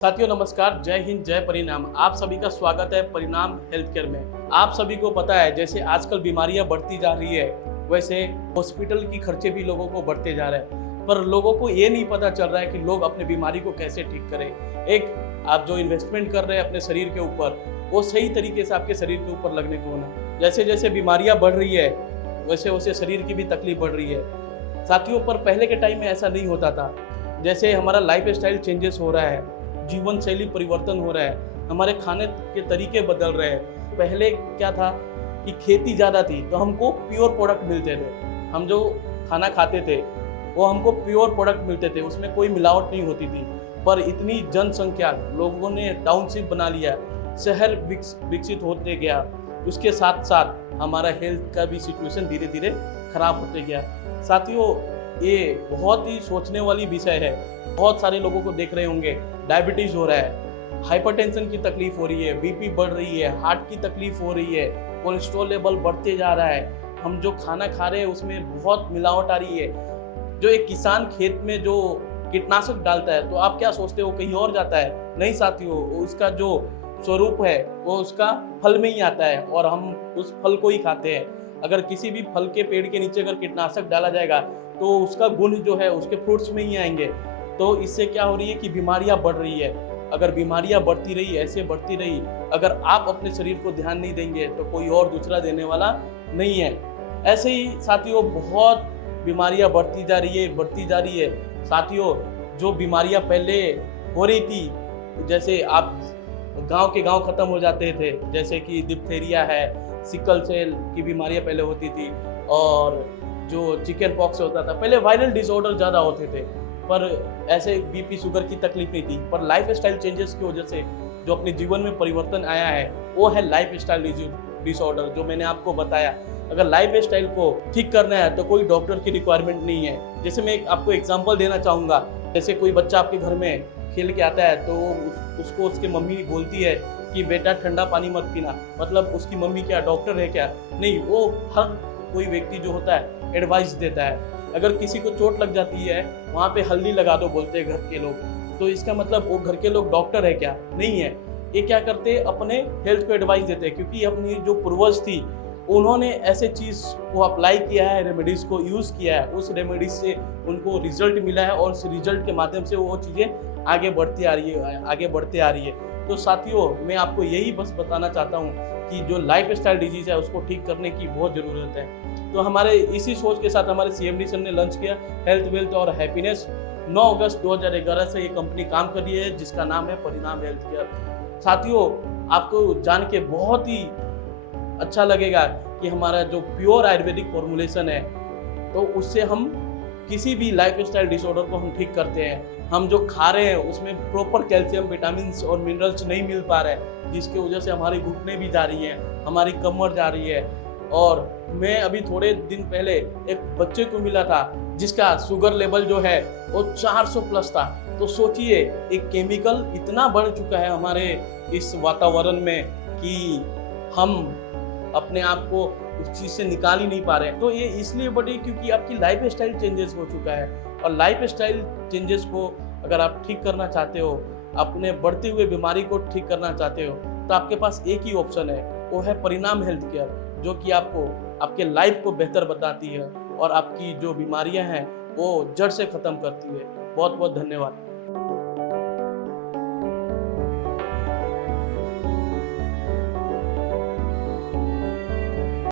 साथियों नमस्कार, जय हिंद, जय परिणाम। आप सभी का स्वागत है परिणाम हेल्थ केयर में। आप सभी को पता है जैसे आजकल बीमारियां बढ़ती जा रही है, वैसे हॉस्पिटल की खर्चे भी लोगों को बढ़ते जा रहे हैं। पर लोगों को ये नहीं पता चल रहा है कि लोग अपने बीमारी को कैसे ठीक करें। एक आप जो इन्वेस्टमेंट कर रहे हैं अपने शरीर के ऊपर, वो सही तरीके से आपके शरीर के ऊपर लगने को होना। जैसे जैसे बीमारियां बढ़ रही है वैसे वैसे शरीर की भी तकलीफ बढ़ रही है साथियों। पर पहले के टाइम में ऐसा नहीं होता था। जैसे हमारा लाइफ स्टाइल चेंजेस हो रहा है, जीवन शैली परिवर्तन हो रहा है, हमारे खाने के तरीके बदल रहे हैं। पहले क्या था कि खेती ज़्यादा थी तो हमको प्योर प्रोडक्ट मिलते थे। हम जो खाना खाते थे वो हमको प्योर प्रोडक्ट मिलते थे, उसमें कोई मिलावट नहीं होती थी। पर इतनी जनसंख्या, लोगों ने टाउनशिप बना लिया, शहर विकसित होते गया, उसके साथ साथ हमारा हेल्थ का भी सिचुएशन धीरे धीरे खराब होते गया। साथियों, ये बहुत ही सोचने वाली विषय है। बहुत सारे लोगों को देख रहे होंगे डायबिटीज हो रहा है, हाइपरटेंशन की तकलीफ हो रही है, बीपी बढ़ रही है, हार्ट की तकलीफ हो रही है, कोलेस्ट्रॉल लेवल बढ़ते जा रहा है। हम जो खाना खा रहे हैं उसमें बहुत मिलावट आ रही है। जो एक किसान खेत में जो कीटनाशक डालता है तो आप क्या सोचते हो कहीं और जाता है? नहीं साथियों, उसका जो स्वरूप है वो उसका फल में ही आता है और हम उस फल को ही खाते हैं। अगर किसी भी फल के पेड़ के नीचे अगर कीटनाशक डाला जाएगा तो उसका गुण जो है उसके फ्रूट्स में ही आएंगे। तो इससे क्या हो रही है कि बीमारियां बढ़ रही है। अगर बीमारियां बढ़ती रही, ऐसे बढ़ती रही, अगर आप अपने शरीर को ध्यान नहीं देंगे तो कोई और दूसरा देने वाला नहीं है। ऐसे ही साथियों बहुत बीमारियां बढ़ती जा रही है साथियों। जो बीमारियां पहले हो रही थी, जैसे आप गांव के गांव खत्म हो जाते थे, जैसे कि डिप्थेरिया है, सिकल सेल की बीमारियां पहले होती थी, और जो चिकन पॉक्स होता था। पहले वायरल डिसऑर्डर ज़्यादा होते थे, पर ऐसे बीपी शुगर की तकलीफ नहीं थी। पर लाइफ स्टाइल चेंजेस की वजह से जो अपने जीवन में परिवर्तन आया है वो है लाइफ स्टाइल डिसऑर्डर, जो मैंने आपको बताया। अगर लाइफ स्टाइल को ठीक करना है तो कोई डॉक्टर की रिक्वायरमेंट नहीं है। जैसे मैं आपको एग्जांपल देना चाहूँगा, जैसे कोई बच्चा आपके घर में खेल के आता है तो उसको उसकी मम्मी बोलती है कि बेटा ठंडा पानी मत पीना। मतलब उसकी मम्मी क्या डॉक्टर है क्या? नहीं, वो हर कोई व्यक्ति जो होता है एडवाइस देता है। अगर किसी को चोट लग जाती है वहाँ पे हल्दी लगा दो बोलते हैं घर के लोग, तो इसका मतलब वो घर के लोग डॉक्टर है क्या? नहीं है। ये क्या करते हैं, अपने हेल्थ को एडवाइस देते हैं, क्योंकि अपनी जो पूर्वज थी उन्होंने ऐसे चीज़ को अप्लाई किया है, रेमेडीज़ को यूज़ किया है, उस रेमेडीज से उनको रिजल्ट मिला है और उस रिजल्ट के माध्यम से वो चीज़ें आगे बढ़ती आ रही है। तो साथियों, मैं आपको यही बस बताना चाहता हूँ कि जो लाइफ स्टाइल डिजीज़ है उसको ठीक करने की बहुत ज़रूरत है। तो हमारे इसी सोच के साथ हमारे CMD सर ने लॉन्च किया हेल्थ वेल्थ और हैप्पीनेस। 9 अगस्त 2011 से ये कंपनी काम कर रही है, जिसका नाम है परिणाम हेल्थ केयर। साथियों, आपको जान के बहुत ही अच्छा लगेगा कि हमारा जो प्योर आयुर्वेदिक फॉर्मुलेशन है तो उससे हम किसी भी लाइफ स्टाइल डिसऑर्डर को हम ठीक करते हैं। हम जो खा रहे हैं उसमें प्रॉपर कैल्शियम, विटामिन और मिनरल्स नहीं मिल पा रहे हैं, जिसकी वजह से हमारी घुटने भी जा रही हैं, हमारी कमर जा रही है। और मैं अभी थोड़े दिन पहले एक बच्चे को मिला था जिसका शुगर लेवल जो है वो 400 प्लस था। तो सोचिए, एक केमिकल इतना बढ़ चुका है हमारे इस वातावरण में कि हम अपने आप को उस चीज़ से निकाल ही नहीं पा रहे हैं। तो ये इसलिए बढ़ी क्योंकि आपकी लाइफ स्टाइल चेंजेस हो चुका है। और लाइफ स्टाइल चेंजेस को अगर आप ठीक करना चाहते हो, अपने बढ़ते हुए बीमारी को ठीक करना चाहते हो, तो आपके पास एक ही ऑप्शन है, वो है परिणाम हेल्थ केयर, जो कि आपको आपके लाइफ को बेहतर बताती है और आपकी जो बीमारियां हैं वो जड़ से ख़त्म करती है। बहुत बहुत धन्यवाद।